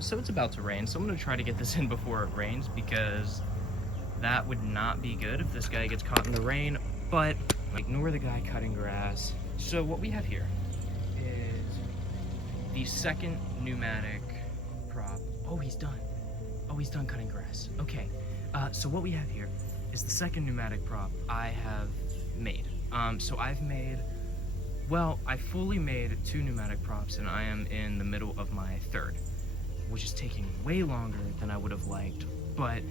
So it's about to rain, so I'm gonna try to get this in before it rains, because that would not be good if this guy gets caught in the rain. But ignore the guy cutting grass. So what we have here is the second pneumatic prop. Oh, he's done. Oh, he's done cutting grass. Okay, so what we have here is the second pneumatic prop I have made. So I've made, well, I fully made 2 pneumatic props, and I am in the middle of my third, which is taking way longer than I would have liked, but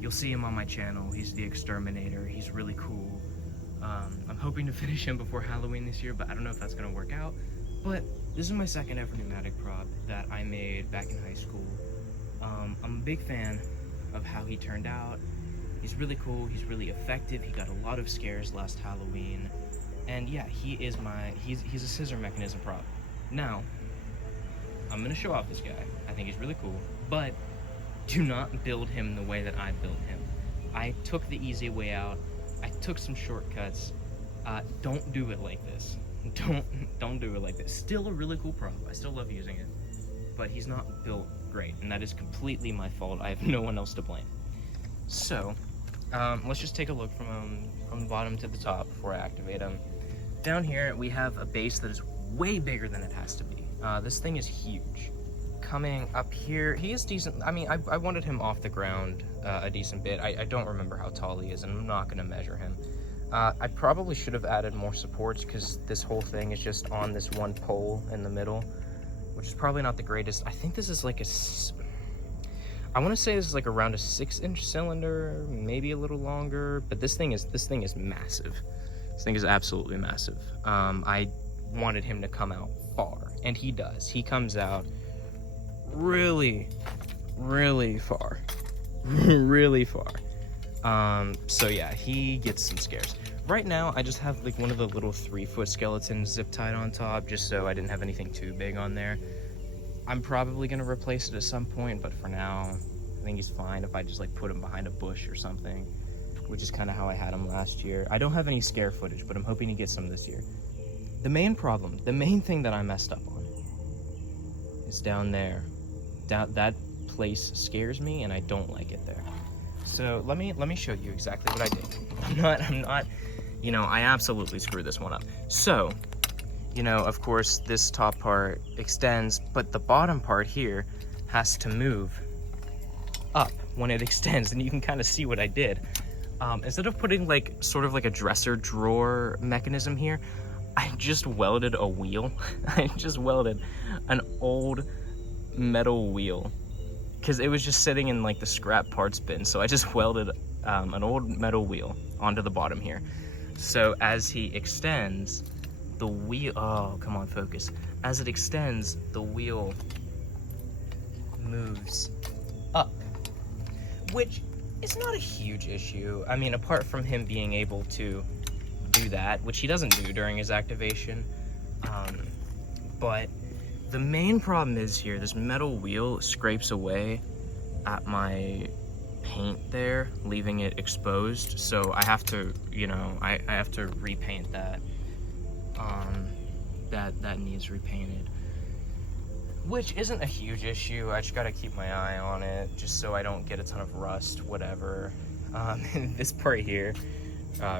you'll see him on my channel. He's the Exterminator. He's really cool. I'm hoping to finish him before Halloween this year, but I don't know if that's gonna work out. But this is my second ever pneumatic prop that I made back in high school. I'm a big fan of how he turned out. He's really cool, he's really effective, he got a lot of scares last Halloween. And yeah, he's a scissor mechanism prop. Now, I'm gonna show off this guy. I think he's really cool, but do not build him the way that I built him. I took the easy way out. I took some shortcuts. Don't do it like this. Don't do it like this. Still a really cool prop. I still love using it, but he's not built great, and that is completely my fault. I have no one else to blame. So, let's just take a look from the bottom to the top before I activate him. Down here, we have a base that is way bigger than it has to be. This thing is huge. Coming up here, he is decent. I mean, I wanted him off the ground a decent bit. I don't remember how tall he is, and I'm not going to measure him. I probably should have added more supports, because this whole thing is just on this one pole in the middle, which is probably not the greatest. I think this is like I want to say this is like around a 6-inch cylinder, maybe a little longer, but this thing is massive. This thing is absolutely massive. I wanted him to come out far, and he does. He comes out really, really far. Really far. So yeah, he gets some scares. Right now, I just have like one of the little 3-foot skeletons zip tied on top, just so I didn't have anything too big on there. I'm probably gonna replace it at some point, but for now, I think he's fine if I just like put him behind a bush or something, which is kind of how I had him last year. I don't have any scare footage, but I'm hoping to get some this year. The main problem, the main thing that I messed up on is down there. That place scares me, and I don't like it there. So let me show you exactly what I did. I'm not, you know, I absolutely screwed this one up. So, you know, of course, this top part extends, but the bottom part here has to move up when it extends, and you can kind of see what I did. Instead of putting like sort of like a dresser drawer mechanism here, I just welded a wheel. I just welded an old metal wheel, because it was just sitting in like the scrap parts bin. So I just welded an old metal wheel onto the bottom here. So as he extends, the wheel, oh, come on, focus. As it extends, the wheel moves up, which is not a huge issue. I mean, apart from him being able to do that, which he doesn't do during his activation. But the main problem is here, this metal wheel scrapes away at my paint there, leaving it exposed. So I have to, you know, I have to repaint that. That needs repainted, which isn't a huge issue. I just gotta keep my eye on it, just so I don't get a ton of rust, whatever. This part here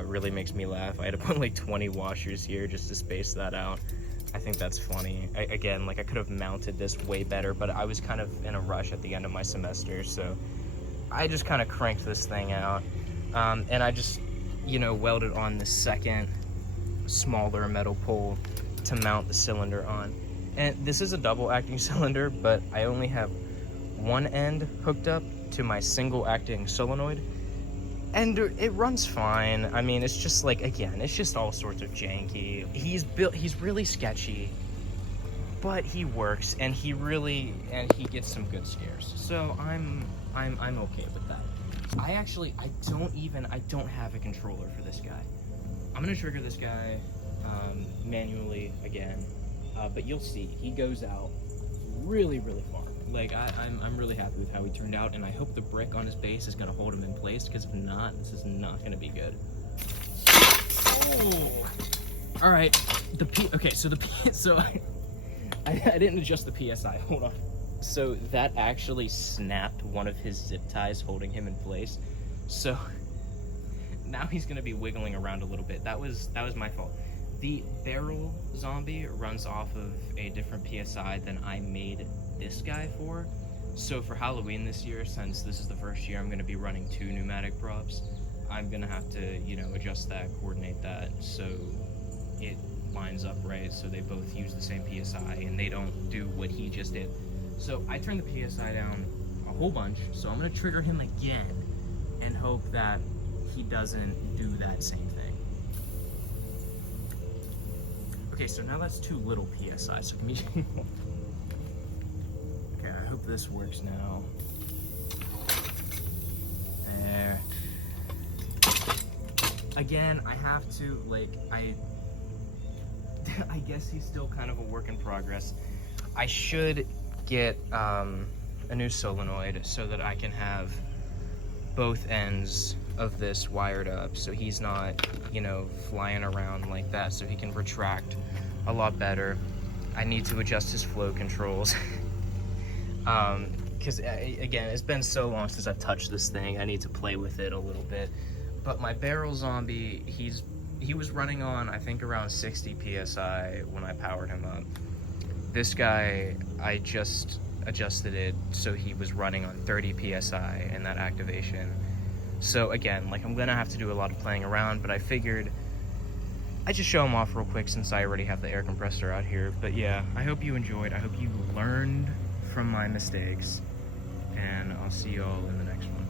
really makes me laugh. I had to put like 20 washers here just to space that out. I think that's funny. Again, like I could have mounted this way better, but I was kind of in a rush at the end of my semester, so I just kind of cranked this thing out. And I just, you know, welded on the second smaller metal pole to mount the cylinder on. And this is a double acting cylinder, but I only have one end hooked up to my single acting solenoid, and it runs fine. I mean, it's just like, again, it's just all sorts of janky. He's really sketchy, but he works, and he gets some good scares. So I'm okay with that. I don't have a controller for this guy. I'm gonna trigger this guy manually again, but you'll see he goes out really, really far. Like I'm really happy with how he turned out, and I hope the brick on his base is gonna hold him in place, because if not, this is not gonna be good. Oh, all right. So I didn't adjust the PSI. Hold on. So that actually snapped one of his zip ties holding him in place. So now he's gonna be wiggling around a little bit. That was my fault. The barrel zombie runs off of a different PSI than I made this guy for. So for Halloween this year, since this is the first year I'm gonna be running 2 pneumatic props, I'm gonna have to, you know, adjust that, coordinate that, so it lines up right, so they both use the same PSI and they don't do what he just did. So I turned the PSI down a whole bunch, so I'm gonna trigger him again and hope that he doesn't do that same thing. Okay, so now that's too little PSI, so give me okay, I hope this works now. There. Again, I have to, like, I guess he's still kind of a work in progress. I should get a new solenoid so that I can have both ends of this wired up so he's not, you know, flying around like that, so he can retract a lot better. I need to adjust his flow controls. Because again, it's been so long since I've touched this thing. I need to play with it a little bit. But my barrel zombie, he was running on, I think, around 60 PSI when I powered him up. This guy, I just adjusted it so he was running on 30 PSI in that activation. So again, like, I'm gonna have to do a lot of playing around, but I figured I'd just show him off real quick since I already have the air compressor out here. But yeah, I hope you enjoyed. I hope you learned from my mistakes, and I'll see you all in the next one.